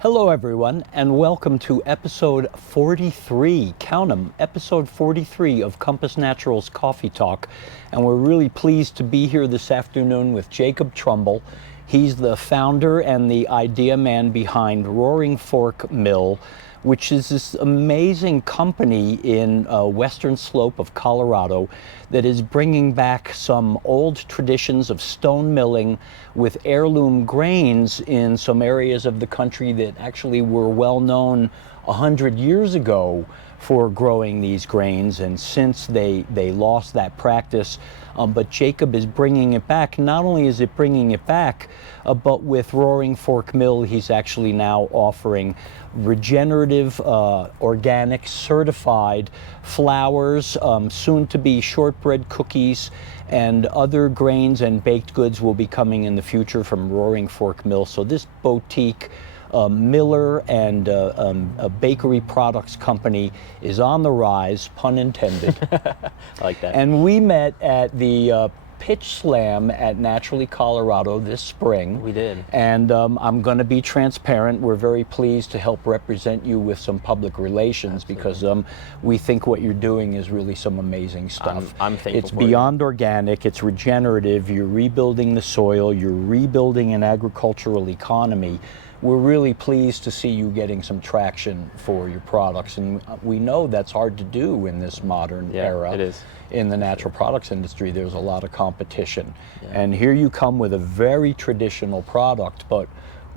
Hello, everyone, and welcome to episode 43, count 'em, episode 43 of Compass Naturals Coffee Talk. And we're really pleased to be here this afternoon with Jacob Trumbull. He's the founder and the idea man behind Roaring Fork Mill, which is this amazing company in western slope of Colorado that is bringing back some old traditions of stone milling with heirloom grains in some areas of the country that actually were well known 100 years ago for growing these grains, and since they lost that practice. But Jacob is bringing it back. Not only is it bringing it back, but with Roaring Fork Mill, he's actually now offering Regenerative Organic Certified flours, soon to be shortbread cookies, and other grains and baked goods will be coming in the future from Roaring Fork Mill. So this boutique miller and a bakery products company is on the rise, pun intended. I like that. And we met at the Pitch Slam at Naturally Colorado this spring. We did. And I'm going to be transparent. We're very pleased to help represent you with some public relations. Absolutely. Because we think what you're doing is really some amazing stuff. I'm thankful It's for beyond organic, it's regenerative, you're rebuilding the soil, you're rebuilding an agricultural economy. We're really pleased to see you getting some traction for your products, and we know that's hard to do in this modern era. It is. In the natural products industry, there's a lot of competition. Yeah. And here you come with a very traditional product, but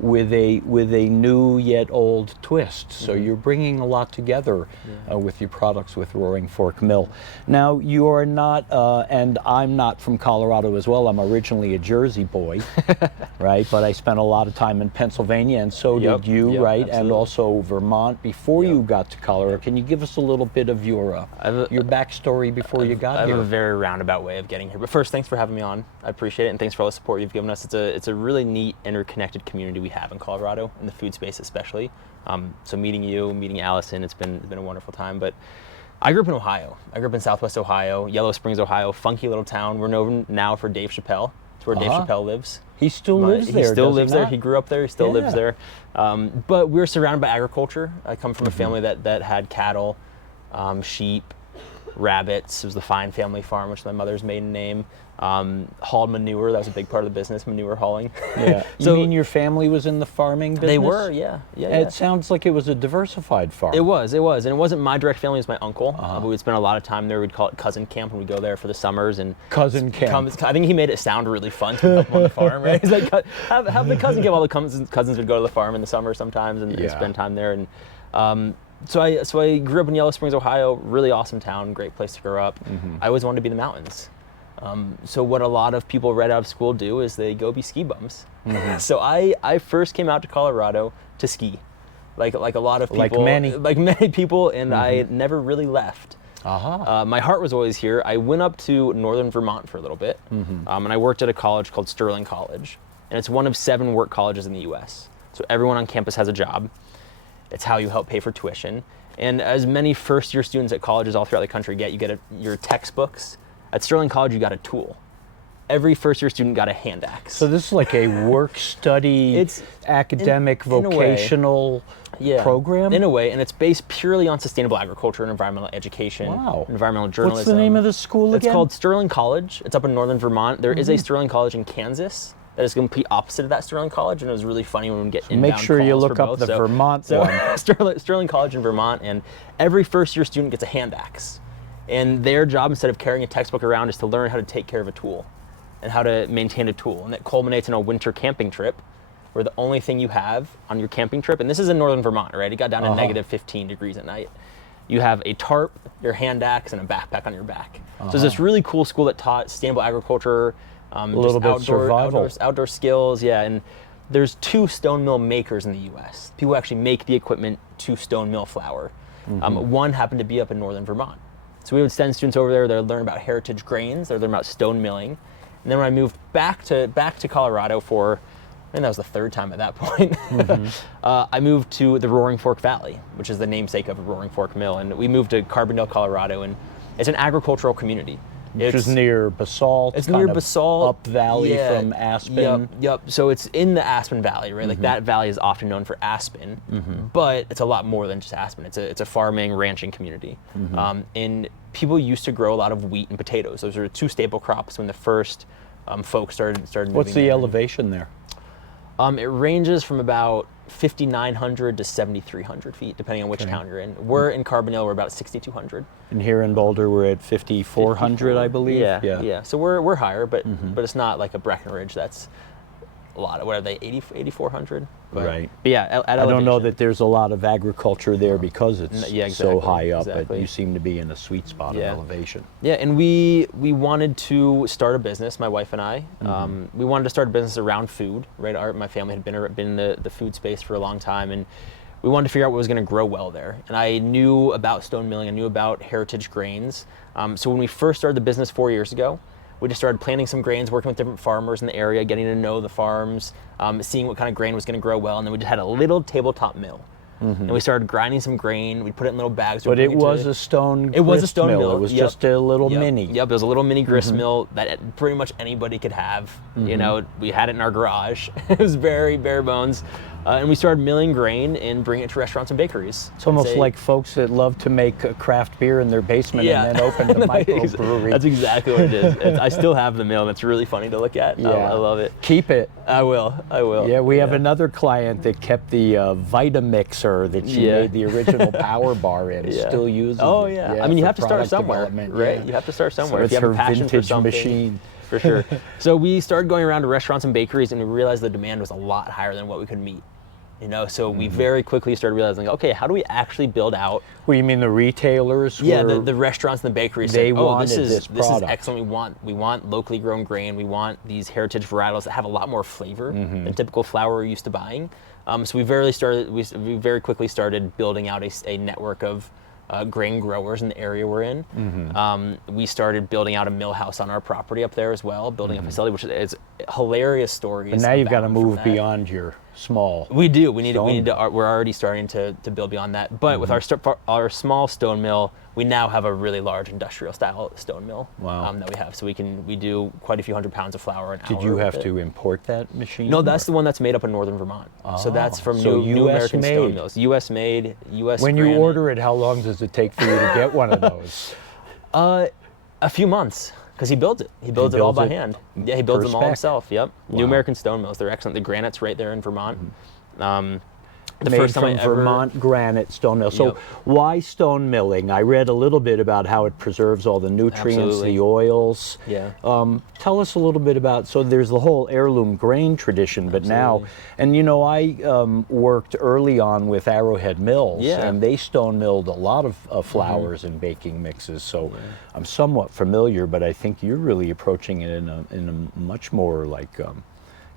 with a new yet old twist. So you're bringing a lot together with your products with Roaring Fork Mill. Now, you are not, and I'm not from Colorado as well. I'm originally a Jersey boy, right? But I spent a lot of time in Pennsylvania, and so did you, right? Absolutely. And also Vermont before you got to Colorado. Can you give us a little bit of your backstory before you got here? I have a very roundabout way of getting here. But first, thanks for having me on. I appreciate it, and thanks for all the support you've given us. It's a really neat, interconnected community we have in Colorado, in the food space especially. So meeting you, meeting Allison, it's been a wonderful time. But I grew up in Ohio. I grew up in Southwest Ohio, Yellow Springs, Ohio, funky little town. We're known now for Dave Chappelle. It's where Dave Chappelle lives. He still lives there. He still lives there. He grew up there. He still lives there. But we're surrounded by agriculture. I come from a family that had cattle, sheep, rabbits. It was the Fine Family Farm, which is my mother's maiden name. Hauled manure. That was a big part of the business, manure hauling. Yeah. So, you mean your family was in the farming business? They were, yeah. It sounds like it was a diversified farm. It was. And it wasn't my direct family, it was my uncle. But we'd spend a lot of time there. We'd call it cousin camp, and we'd go there for the summers. And cousin camp. I think he made it sound really fun to help on the farm, right? He's like, have the cousin camp. All the cousins would go to the farm in the summer sometimes and spend time there. And so I grew up in Yellow Springs, Ohio. Really awesome town, great place to grow up. I always wanted to be in the mountains. So what a lot of people right out of school do is they go be ski bums. So I first came out to Colorado to ski, like a lot of people, like many people, and I never really left. My heart was always here. I went up to northern Vermont for a little bit, and I worked at a college called Sterling College, and it's one of 7 work colleges in the U.S. So everyone on campus has a job. It's how you help pay for tuition. And as many first-year students at colleges all throughout the country get, you get your textbooks. At Sterling College, you got a tool. Every first-year student got a hand axe. So this is like a work-study, it's academic, vocational program? In a way, and it's based purely on sustainable agriculture and environmental education, environmental journalism. What's the name of the school again? It's called Sterling College. It's up in northern Vermont. There is a Sterling College in Kansas that is the complete opposite of that Sterling College, and it was really funny when we get inbound calls. Make sure you look up the Vermont one. Sterling College in Vermont, and every first-year student gets a hand axe. And their job, instead of carrying a textbook around, is to learn how to take care of a tool and how to maintain a tool. And that culminates in a winter camping trip where the only thing you have on your camping trip, and this is in northern Vermont, right? It got down to negative 15 degrees at night. You have a tarp, your hand axe, and a backpack on your back. So it's this really cool school that taught sustainable agriculture, a little bit survival. Outdoor skills, and there's 2 stone mill makers in the U.S. People actually make the equipment to stone mill flour. One happened to be up in northern Vermont. So we would send students over there. They'd learn about heritage grains. They'd learn about stone milling. And then when I moved back to Colorado for, I think that was the 3rd time at that point, I moved to the Roaring Fork Valley, which is the namesake of Roaring Fork Mill. And we moved to Carbondale, Colorado. And it's an agricultural community. which is near Basalt. It's near Basalt. Up valley from Aspen. Yep. So it's in the Aspen Valley, right? Like that valley is often known for aspen, but it's a lot more than just aspen. It's a farming, ranching community. And people used to grow a lot of wheat and potatoes. Those are two staple crops when the first folks started moving. What's the elevation there? It ranges from about 5,900 to 7,300 feet, depending on which town you're in. We're in Carbondale, we're about 6,200. And here in Boulder, we're at 5,400, I believe. Yeah. So we're higher, but it's not like a Breckenridge that's a lot. What are they, 8,400? Right. But yeah, at I don't know that there's a lot of agriculture there because it's so high up, but you seem to be in a sweet spot of elevation. Yeah, and we wanted to start a business, my wife and I. We wanted to start a business around food, right? My family had been in the food space for a long time, and we wanted to figure out what was going to grow well there. And I knew about stone milling, I knew about heritage grains. So when we first started the business 4 years ago, we just started planting some grains, working with different farmers in the area, getting to know the farms, seeing what kind of grain was going to grow well, and then we just had a little tabletop mill. And we started grinding some grain. We'd put it in little bags. But it was a stone. It was a stone mill. It was just a little mini. Yep, it was a little mini grist mill that pretty much anybody could have. You know, we had it in our garage. It was very bare bones. And we started milling grain and bringing it to restaurants and bakeries. It's almost like folks that love to make a craft beer in their basement and then open the microbrewery. That's exactly what it is. I still have the mill, and it's really funny to look at. Yeah. I love it. Keep it. I will. Yeah, we have another client that kept the Vitamixer that she made the original power bar in. Still uses it. Oh, yeah. I mean, you have to start somewhere, right? You have to start somewhere. So if you have a passion for something. Machine. For sure. So we started going around to restaurants and bakeries, and we realized the demand was a lot higher than what we could meet. You know, so we very quickly started realizing, okay, how do we actually build out? What do you mean, the retailers? Yeah, the restaurants and the bakeries. They said, wanted this is product. excellent. We want locally grown grain. We want these heritage varietals that have a lot more flavor than typical flour we're used to buying. So we very quickly started building out a network of grain growers in the area we're in. We started building out a mill house on our property up there as well, building a facility, which is hilarious stories. And now you've got to move beyond your small. We do. We need to. We're already starting to build beyond that. But with our small stone mill, we now have a really large industrial style stone mill. Wow. That we have. So we do quite a few hundred pounds of flour an hour. Did you have to import that machine? No, that's the one that's made up in northern Vermont. So that's from New American Stone Mills. U.S. made, U.S. When you order it, how long does it take for you to get one of those? A few months. Because he builds it. He builds it all by hand. Yeah, he builds them all himself. Yep. Wow. New American Stone Mills. They're excellent. The granite's right there in Vermont. The made first time from Vermont granite stone mill. So why stone milling? I read a little bit about how it preserves all the nutrients, the oils. Yeah. Tell us a little bit about, so there's the whole heirloom grain tradition, but now, and you know, I worked early on with Arrowhead Mills, and they stone milled a lot of flours and baking mixes, so I'm somewhat familiar, but I think you're really approaching it in a much more like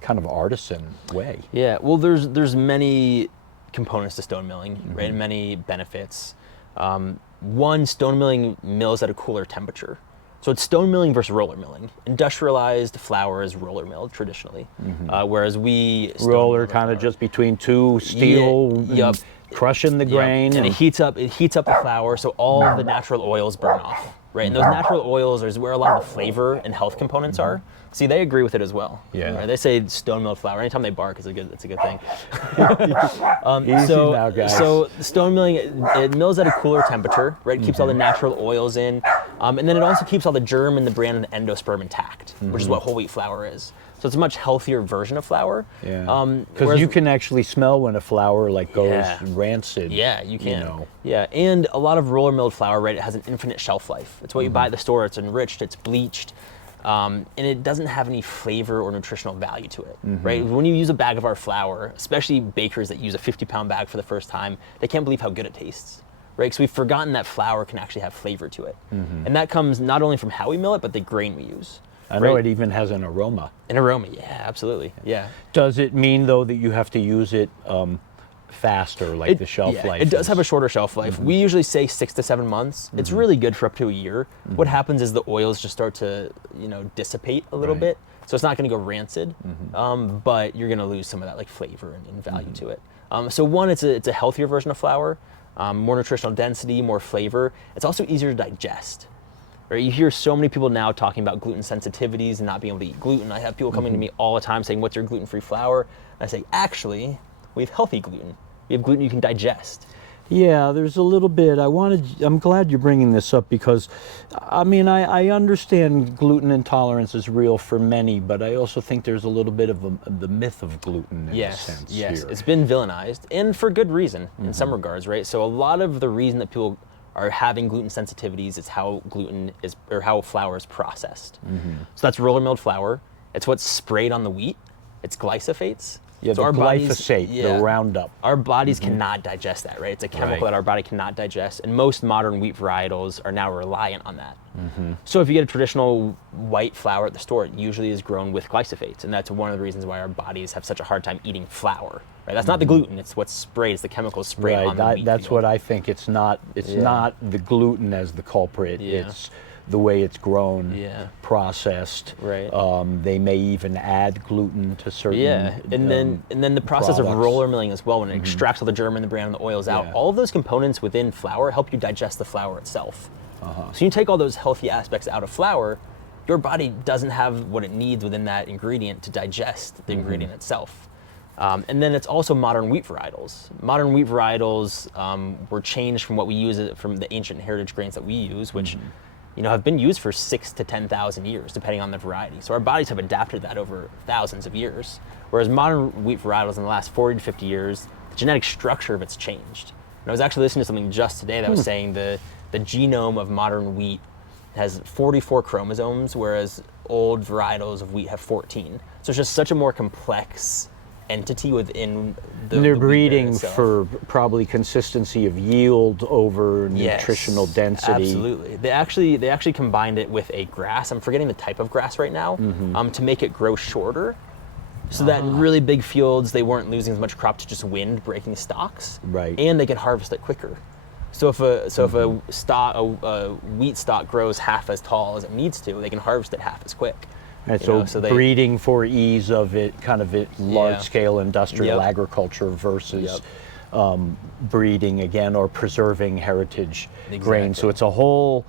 kind of artisan way. Yeah, well there's many components to stone milling, right? And many benefits. One, stone milling mills at a cooler temperature. So it's stone milling versus roller milling. Industrialized flour is roller milled traditionally, whereas we roller kind of just between two steel, crushing the grain, and it heats up the flour, so all of the natural oils burn off, right? And those natural oils is where a lot of the flavor and health components are. See, they agree with it as well. Yeah. Right? They say stone milled flour. Anytime they bark, it's a good thing. Easy now, guys. So stone milling, it mills at a cooler temperature, right? It keeps all the natural oils in, and then it also keeps all the germ and the bran and the endosperm intact, which is what whole wheat flour is. So it's a much healthier version of flour. Yeah. Because you can actually smell when a flour like goes rancid. Yeah, you can. You know. Yeah, and a lot of roller milled flour, right? It has an infinite shelf life. It's what you buy at the store. It's enriched. It's bleached. And it doesn't have any flavor or nutritional value to it, right? When you use a bag of our flour, especially bakers that use a 50-pound bag for the first time, they can't believe how good it tastes, right? Because we've forgotten that flour can actually have flavor to it. And that comes not only from how we mill it, but the grain we use. I know it even has an aroma. An aroma, yeah, absolutely, yeah. Does it mean, though, that you have to use it faster, like the shelf life? It does have a shorter shelf life. We usually say 6 to 7 months. It's really good for up to a year. What happens is the oils just start to, dissipate a little bit. So it's not going to go rancid, but you're going to lose some of that like flavor and value to it. So one, it's a healthier version of flour, more nutritional density, more flavor. It's also easier to digest. Right? You hear so many people now talking about gluten sensitivities and not being able to eat gluten. I have people coming to me all the time saying, what's your gluten-free flour? And I say, actually, we have healthy gluten. We have gluten you can digest. Yeah, there's a little bit. I'm glad you're bringing this up because, I mean, I understand gluten intolerance is real for many, but I also think there's a little bit of the myth of gluten in a sense here. It's been villainized, and for good reason in some regards, right? So a lot of the reason that people are having gluten sensitivities is how how flour is processed. So that's roller milled flour. It's what's sprayed on the wheat. It's glyphosates. Yeah, so the glyphosate, the Roundup. Our bodies cannot digest that, right? It's a chemical that our body cannot digest, and most modern wheat varietals are now reliant on that. So if you get a traditional white flour at the store, it usually is grown with glyphosates, and that's one of the reasons why our bodies have such a hard time eating flour. Right? That's not the gluten; it's what's sprayed. It's the chemicals sprayed on the wheat. That's what I think. It's not the gluten as the culprit. It's the way it's grown, processed. Right. They may even add gluten to certain. And then the process products. of roller milling as well, when it extracts all the germ and the bran and the oils out. All of those components within flour help you digest the flour itself. So you take all those healthy aspects out of flour, your body doesn't have what it needs within that ingredient to digest the ingredient itself. And then it's also modern wheat varietals. Modern wheat varietals were changed from what we use from the ancient heritage grains that we use, which have been used for 6,000 to 10,000 years, depending on the variety. So our bodies have adapted that over thousands of years. Whereas modern wheat varietals in the last 40 to 50 years, the genetic structure of it's changed. And I was actually listening to something just today that was saying the genome of modern wheat has 44 chromosomes, whereas old varietals of wheat have 14. So it's just such a more complex entity within the and they're the breeding itself. for probably consistency of yield over nutritional density. Absolutely. They actually combined it with a grass. I'm forgetting the type of grass right now, to make it grow shorter. So that in really big fields, they weren't losing as much crop to just wind breaking stalks. Right. And they could harvest it quicker. So if a wheat stalk grows half as tall as it needs to, they can harvest it half as quick. Right, so breeding for ease of it, kind of large-scale industrial agriculture versus breeding again or preserving heritage grain. So it's a whole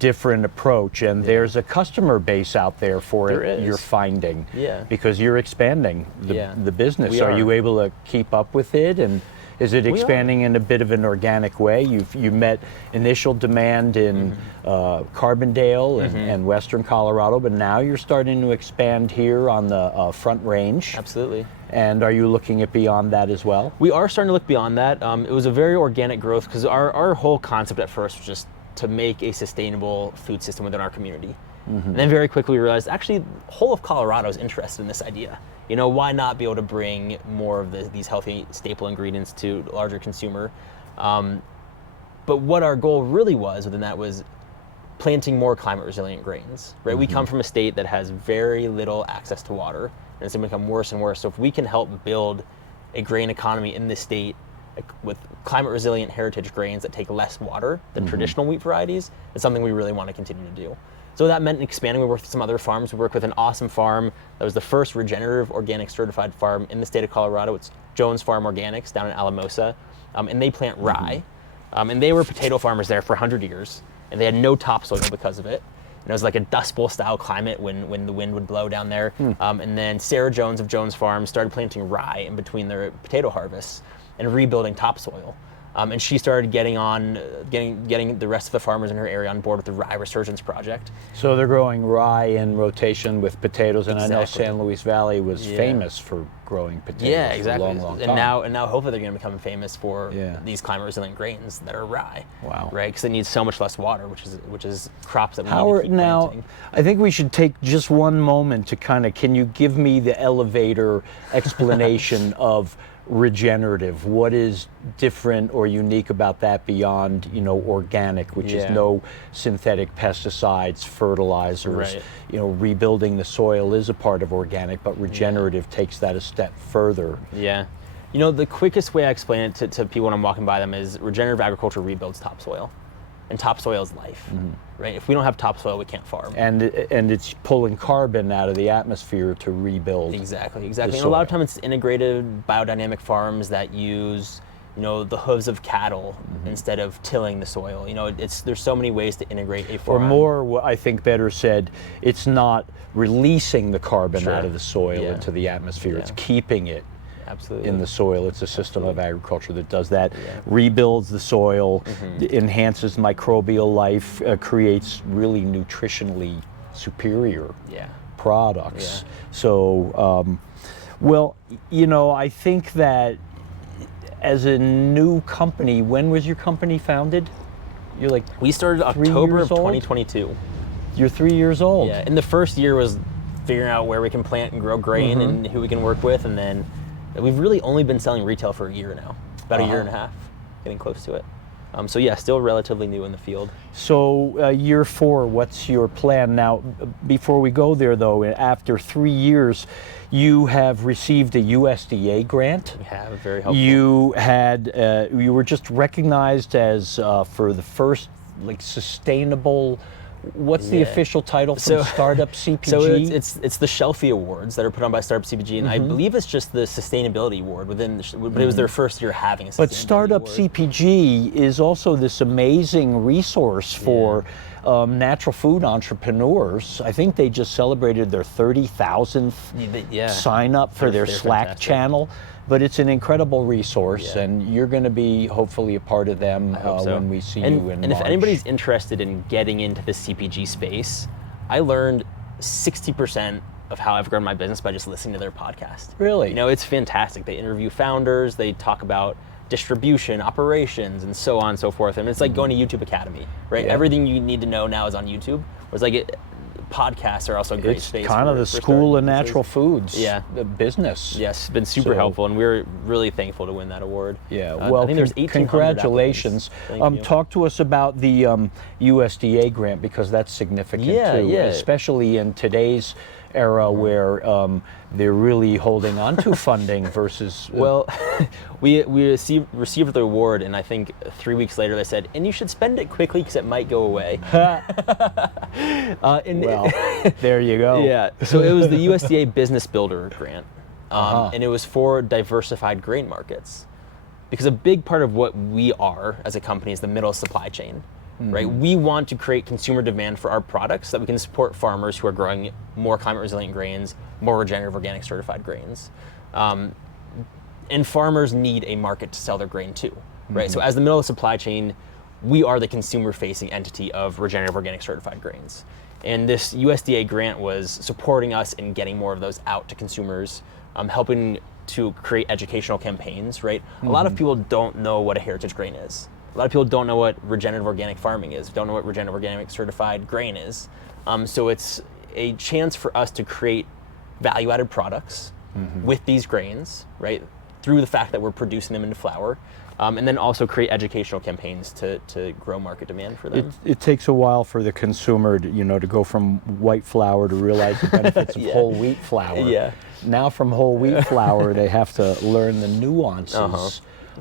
different approach, and there's a customer base out there for it. You're finding, because you're expanding the business. Are you able to keep up with it, and is it expanding in a bit of an organic way? You met initial demand in Carbondale and western Colorado, but now you're starting to expand here on the Front Range. Absolutely. And are you looking at beyond that as well? We are starting to look beyond that. It was a very organic growth because our whole concept at first was just to make a sustainable food system within our community. And then very quickly we realized actually the whole of Colorado is interested in this idea. Why not be able to bring more of these healthy staple ingredients to a larger consumer? But what our goal really was within that was planting more climate resilient grains, right? We come from a state that has very little access to water, and it's going to become worse and worse. So if we can help build a grain economy in this state with climate resilient heritage grains that take less water than traditional wheat varieties, it's something we really want to continue to do. So that meant expanding. We worked with some other farms. We worked with an awesome farm that was the first Regenerative Organic Certified farm in the state of Colorado. It's Jones Farm Organics down in Alamosa, and they plant rye. And they were potato farmers there for 100 years, and they had no topsoil because of it. And it was like a Dust Bowl style climate when the wind would blow down there. And then Sarah Jones of Jones Farm started planting rye in between their potato harvests and rebuilding topsoil. And she started getting the rest of the farmers in her area on board with the Rye Resurgence Project. So they're growing rye in rotation with potatoes, and I know San Luis Valley was famous for growing potatoes for a long, long time. And now hopefully they're going to become famous for these climate resilient grains that are rye. Wow. Right, because it needs so much less water, which is crops that we need to keep planting. I think we should take just one moment to can you give me the elevator explanation of regenerative? What is different or unique about that beyond organic, which is no synthetic pesticides, fertilizers? Rebuilding the soil is a part of organic, but regenerative takes that a step further. The quickest way I explain it to people when I'm walking by them is regenerative agriculture rebuilds topsoil, and topsoil is life. Right? If we don't have topsoil, we can't farm. And it's pulling carbon out of the atmosphere to rebuild. Exactly. And a lot of times it's integrated biodynamic farms that use the hooves of cattle instead of tilling the soil. There's so many ways to integrate a farm. Or more, I think better said, it's not releasing the carbon Sure. out of the soil Yeah. into the atmosphere. Yeah. It's keeping it Absolutely. in the soil. It's a system of agriculture that does that, rebuilds the soil, enhances microbial life, creates really nutritionally superior products. Yeah. So, I think that as a new company, when was your company founded? You're like We started 3 October years of old? 2022. You're 3 years old. Yeah, and the first year was figuring out where we can plant and grow grain and who we can work with, and then we've really only been selling retail for a year now, about a year and a half, getting close to it. So yeah, still relatively new in the field. So year 4, what's your plan? Now, before we go there though, after 3 years, you have received a USDA grant. We have, very helpful. You were just recognized as for the first sustainable. What's the official title from Startup CPG? So it's the Shelfie Awards that are put on by Startup CPG, and I believe it's just the sustainability award but it was their first year having a sustainability But Startup award. CPG is also this amazing resource for natural food entrepreneurs. I think they just celebrated their 30,000th sign up for their Slack fantastic. channel. But it's an incredible resource, and you're going to be hopefully a part of them when we see you in March. And if anybody's interested in getting into the CPG space, I learned 60% of how I've grown my business by just listening to their podcast. Really? It's fantastic. They interview founders, they talk about distribution, operations, and so on and so forth. And it's like going to YouTube Academy, right? Yeah. Everything you need to know now is on YouTube. Whereas podcasts are also a great it's space. kind of the school of natural foods. The business. Yes, it's been super helpful, and we're really thankful to win that award. Yeah, I well, think there's 1,800 congratulations. Thank you. Talk to us about the USDA grant, because that's significant too, especially in today's era where they're really holding on to funding versus... Well, we received the award, and I think 3 weeks later they said, and you should spend it quickly because it might go away. Well, there you go. Yeah, so it was the USDA Business Builder Grant, and it was for diversified grain markets. Because a big part of what we are as a company is the middle supply chain. Right? We want to create consumer demand for our products so that we can support farmers who are growing more climate resilient grains, more regenerative organic certified grains. And farmers need a market to sell their grain to, right? So as the middle of the supply chain, we are the consumer facing entity of regenerative organic certified grains. And this USDA grant was supporting us in getting more of those out to consumers, helping to create educational campaigns, right? A lot of people don't know what a heritage grain is. A lot of people don't know what regenerative organic farming is, don't know what regenerative organic certified grain is. So it's a chance for us to create value-added products with these grains, right? Through the fact that we're producing them into flour, and then also create educational campaigns to grow market demand for them. It takes a while for the consumer to go from white flour to realize the benefits of whole wheat flour. Yeah. Now from whole wheat flour, they have to learn the nuances.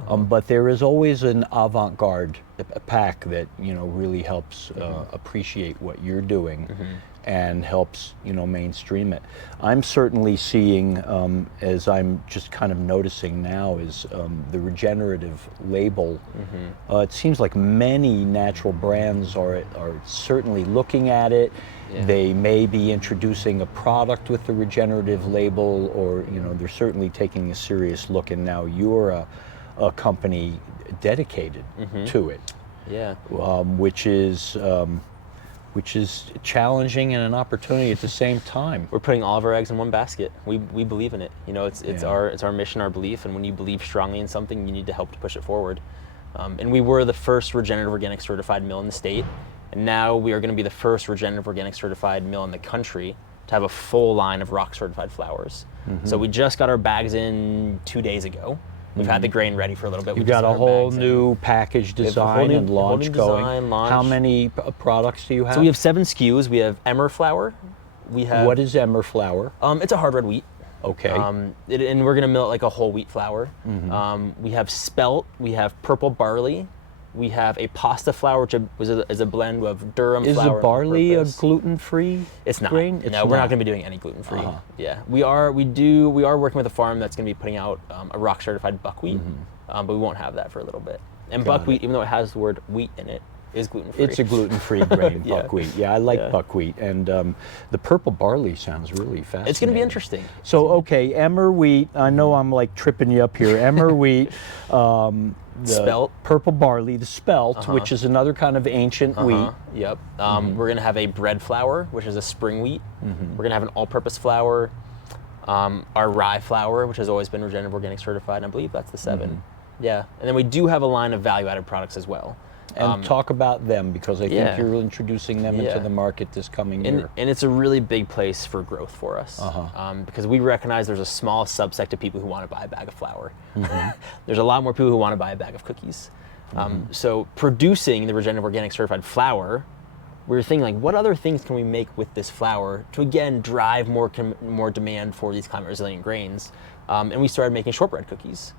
But there is always an avant-garde pack that really helps appreciate what you're doing and helps mainstream it. I'm certainly seeing, as I'm just kind of noticing now, is the regenerative label. It seems like many natural brands are certainly looking at it. They may be introducing a product with the regenerative label, or they're certainly taking a serious look. And now you're a company dedicated to it, which is challenging and an opportunity at the same time. We're putting all of our eggs in one basket. We believe in it. It's our mission, our belief, and when you believe strongly in something, you need to help to push it forward. And we were the first regenerative organic certified mill in the state, and now we are going to be the first regenerative organic certified mill in the country to have a full line of rock certified flours. So we just got our bags in 2 days ago. We've had the grain ready for a little bit. You've got a whole new package design and launch going. How many products do you have? So we have 7 SKUs. We have emmer flour. We have. What is emmer flour? It's a hard red wheat. Okay. And we're gonna mill it like a whole wheat flour. We have spelt. We have purple barley. We have a pasta flour, which is a blend of durum Is flour. the barley a all-purpose. gluten-free It's not. grain? No, we're not going to be doing any gluten-free. Yeah, we are working with a farm that's going to be putting out a rock certified buckwheat, but we won't have that for a little bit. And buckwheat, even though it has the word wheat in it, is gluten-free. It's a gluten-free grain, Yeah. buckwheat. Yeah, I like buckwheat. And the purple barley sounds really fascinating. It's going to be interesting. So, okay, emmer wheat. I know I'm like tripping you up here. Emmer wheat. The Spelt. purple barley, the spelt, which is another kind of ancient wheat. Yep. We're going to have a bread flour, which is a spring wheat. We're going to have an all-purpose flour, our rye flour, which has always been Regenerative Organic Certified, and I believe that's the 7. Yeah. And then we do have a line of value-added products as well. And talk about them, because I think you're introducing them into the market this coming year. And it's a really big place for growth for us, because we recognize there's a small subsect of people who want to buy a bag of flour. There's a lot more people who want to buy a bag of cookies. So producing the Regenerative Organic Certified flour, we were thinking, like, what other things can we make with this flour to, again, drive more demand for these climate resilient grains? And we started making shortbread cookies.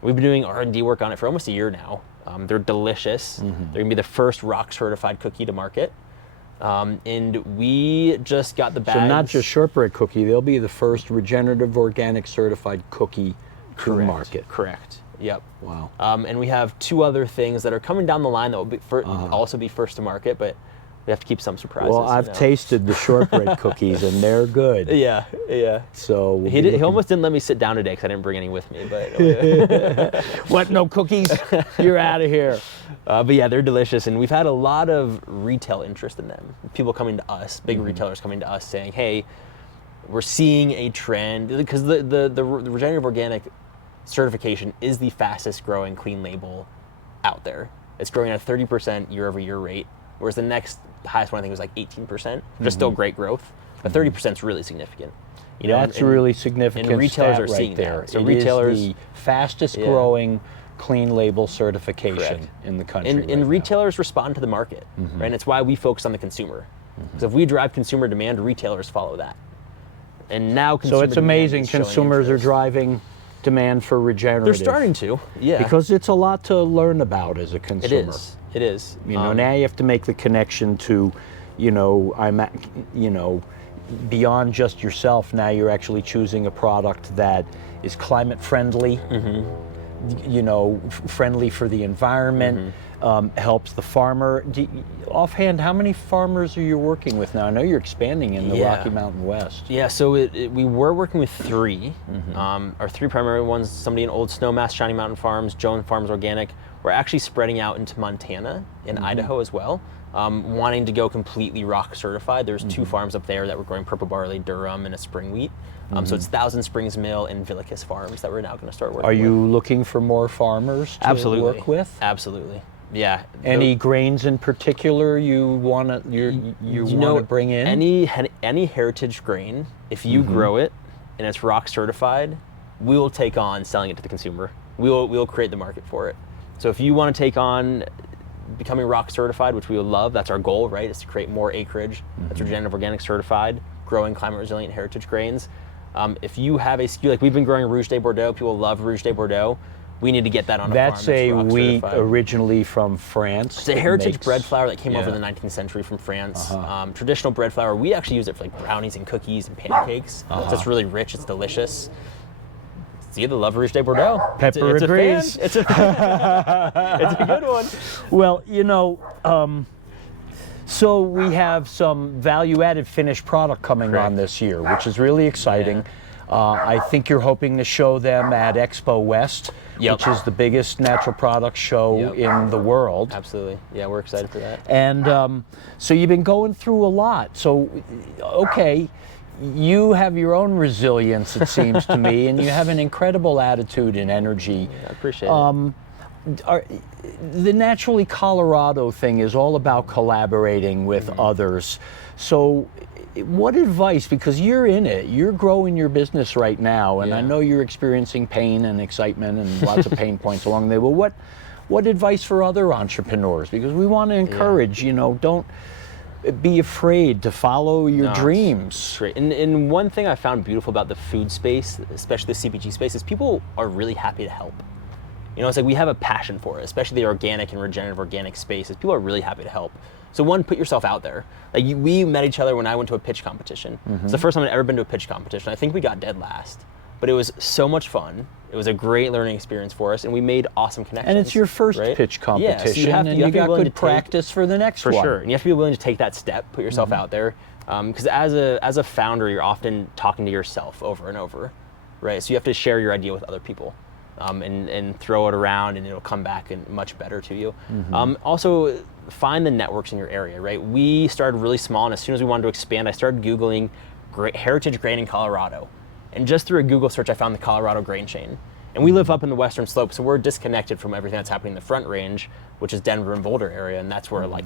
We've been doing R&D work on it for almost a year now. They're delicious. They're gonna be the first rock certified cookie to market. And we just got the bags. So not just shortbread cookie, they'll be the first Regenerative Organic Certified cookie to market. Correct. Yep. Wow. And we have 2 other things that are coming down the line that will be also be first to market, but we have to keep some surprises. Well, I've tasted the shortbread cookies, and they're good. Yeah. So we'll he almost didn't let me sit down today because I didn't bring any with me. But what? No cookies? You're out of here. But yeah, they're delicious, and we've had a lot of retail interest in them. People coming to us, big retailers coming to us, saying, "Hey, we're seeing a trend," because the Regenerative Organic certification is the fastest growing clean label out there. It's growing at a 30% year-over-year rate, whereas the next highest one I think was like 18%, which is still great growth, but 30% is really significant. You know, That's really significant. And retailers stat are seeing right there. that. So it retailers, is the fastest growing clean label certification in the country. And retailers respond to the market, right? And it's why we focus on the consumer. Because if we drive consumer demand, retailers follow that. And now so it's amazing consumers are driving demand for regenerative. They're starting to, because it's a lot to learn about as a consumer. It is. You know, now you have to make the connection to, beyond just yourself. Now you're actually choosing a product that is climate friendly, friendly for the environment, helps the farmer. Offhand, how many farmers are you working with now? I know you're expanding in the Rocky Mountain West. Yeah, so we were working with 3. Our 3 primary ones, somebody in Old Snowmass, Shiny Mountain Farms, Jones Farms Organic. We're actually spreading out into Montana and Idaho as well, wanting to go completely rock certified. There's 2 farms up there that were growing purple barley, durum, and a spring wheat. So it's Thousand Springs Mill and Villicus Farms that we're now going to start working with. Are you looking for more farmers to work with? Absolutely. Yeah. Any grains in particular you want to bring in? Any heritage grain, if you grow it and it's rock certified, we will take on selling it to the consumer. We will create the market for it. So if you want to take on becoming rock certified, which we would love, that's our goal, right? Is to create more acreage that's Regenerative Organic Certified, growing climate resilient heritage grains. If you have a SKU, like we've been growing Rouge de Bordeaux, people love Rouge de Bordeaux. We need to get that on a farm. That's a wheat originally from France. It's a heritage bread flour that came over in the 19th century from France. Traditional bread flour, we actually use it for like brownies and cookies and pancakes. So it's really rich, it's delicious. See, the love Rouge de Bordeaux. Pepper agrees. It's a good one. Well, so we have some value-added finished product coming on this year, which is really exciting. I think you're hoping to show them at Expo West, which is the biggest natural products show in the world. Absolutely. Yeah, we're excited for that. And so you've been going through a lot. So, okay, you have your own resilience, it seems to me, and you have an incredible attitude and energy. I appreciate it. The Naturally Colorado thing is all about collaborating with others. So what advice, because you're in it, you're growing your business right now, and I know you're experiencing pain and excitement and lots of pain points along the way. Well, what advice for other entrepreneurs? Because we want to encourage, don't be afraid to follow your dreams. It's great. And one thing I found beautiful about the food space, especially the CPG space, is people are really happy to help. You know, it's like we have a passion for it, especially the organic and regenerative organic spaces. People are really happy to help. So one, put yourself out there. Like we met each other when I went to a pitch competition. It's the first time I'd ever been to a pitch competition. I think we got dead last, but it was so much fun. It was a great learning experience for us, and we made awesome connections. And it's your first pitch competition, so you got good practice for the next one. For sure, and you have to be willing to take that step, put yourself out there, because as a founder, you're often talking to yourself over and over, right? So you have to share your idea with other people. And throw it around, and it'll come back and much better to you. Also, find the networks in your area, right? We started really small, and as soon as we wanted to expand, I started Googling heritage grain in Colorado. And just through a Google search, I found the Colorado grain chain. And we live up in the western slope, so we're disconnected from everything that's happening in the Front Range, which is Denver and Boulder area, and that's where a lot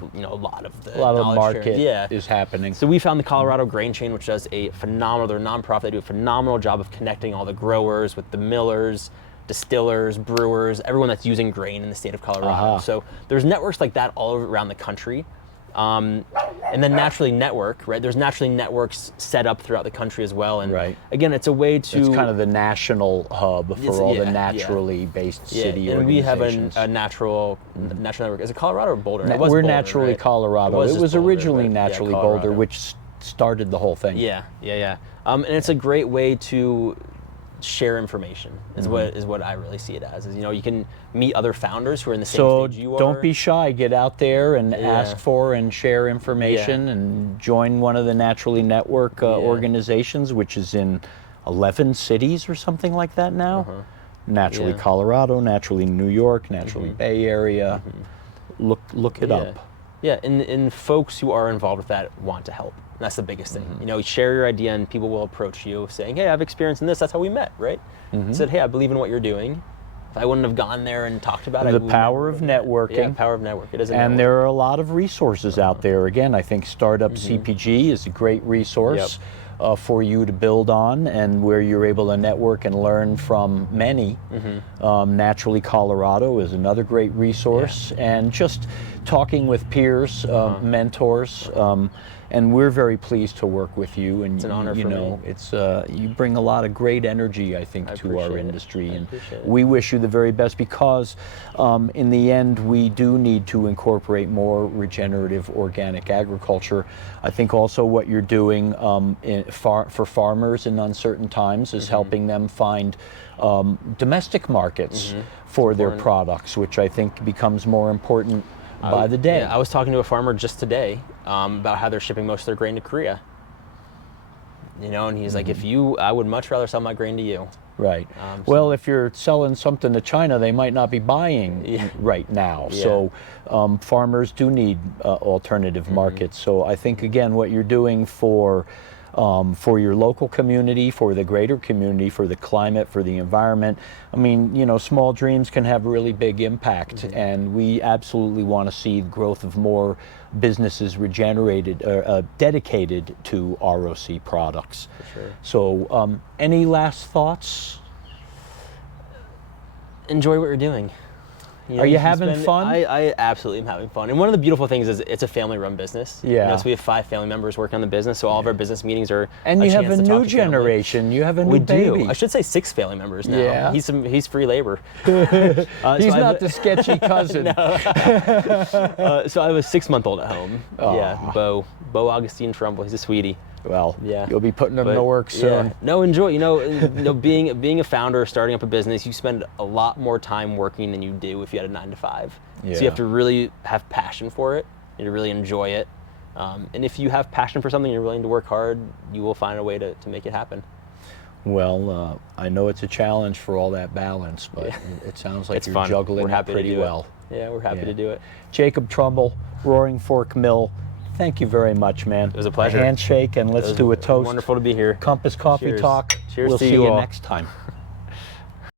of the market is happening. So we found the Colorado grain chain, which does a phenomenal, they're a nonprofit, they do a phenomenal job of connecting all the growers with the millers, distillers, brewers, everyone that's using grain in the state of Colorado. So there's networks like that all around the country. And then Naturally Network, right? There's Naturally Networks set up throughout the country as well. And again, it's a way to... It's kind of the national hub for all the naturally based city and organizations. We have a natural network. Is it Colorado or Boulder? We're Boulder, Naturally right? Colorado. It was Boulder, originally Naturally Boulder, which started the whole thing. And it's a great way to share information is what I really see it as. Is, you can meet other founders who are in the same stage you are. So don't be shy. Get out there and ask for and share information and join one of the Naturally Network organizations, which is in 11 cities or something like that now. Naturally Colorado, Naturally New York, Naturally Bay Area. Look it up. Yeah, and folks who are involved with that want to help. That's the biggest thing. Share your idea and people will approach you saying, hey, I have experience in this. That's how we met, right? Said, hey, I believe in what you're doing. If I wouldn't have gone there and talked about it. The power of networking. Yeah, power of network. It is a and network. there are a lot of resources out there. Again, I think Startup CPG is a great resource for you to build on, and where you're able to network and learn from many. Naturally Colorado is another great resource, and just talking with peers, mentors, and we're very pleased to work with you. And it's an honor for me. It's you bring a lot of great energy, I think, to our industry, and appreciate it. we wish you the very best, because in the end we do need to incorporate more regenerative organic agriculture. I think also what you're doing for farmers in uncertain times is helping them find domestic markets for their products, which I think becomes more important by the day. I was talking to a farmer just today about how they're shipping most of their grain to Korea. And he's like, I would much rather sell my grain to you. Right. Well, if you're selling something to China, they might not be buying right now. So farmers do need alternative markets. So I think, again, what you're doing for your local community, for the greater community, for the climate, for the environment. I mean, small dreams can have really big impact, and we absolutely want to see growth of more businesses dedicated to ROC products. For sure. So, any last thoughts? Enjoy what you're doing. Are you having fun? I absolutely am having fun. And one of the beautiful things is it's a family-run business. Yeah. So we have 5 family members working on the business, so all of our business meetings are And you have a new generation. You have a new baby. We do. I should say 6 family members now. Yeah. He's free labor. He's not the sketchy cousin. So I have a 6-month-old at home. Oh. Yeah, Bo Augustine Trumbull. He's a sweetie. Well, you'll be putting them to work soon. No, enjoy. Being a founder, starting up a business, you spend a lot more time working than you do if you had a 9-to-5. So you have to really have passion for it, and to really enjoy it. And if you have passion for something, you're willing to work hard, you will find a way to make it happen. Well, I know it's a challenge for all that balance, but it sounds like you're juggling it pretty well. Yeah, we're happy to do it. Jacob Trumbull, Roaring Fork Mill, thank you very much, man. It was a pleasure. A handshake, and let's do a toast. Wonderful to be here. Compass Coffee Cheers. Talk. Cheers We'll to see you you all. next time.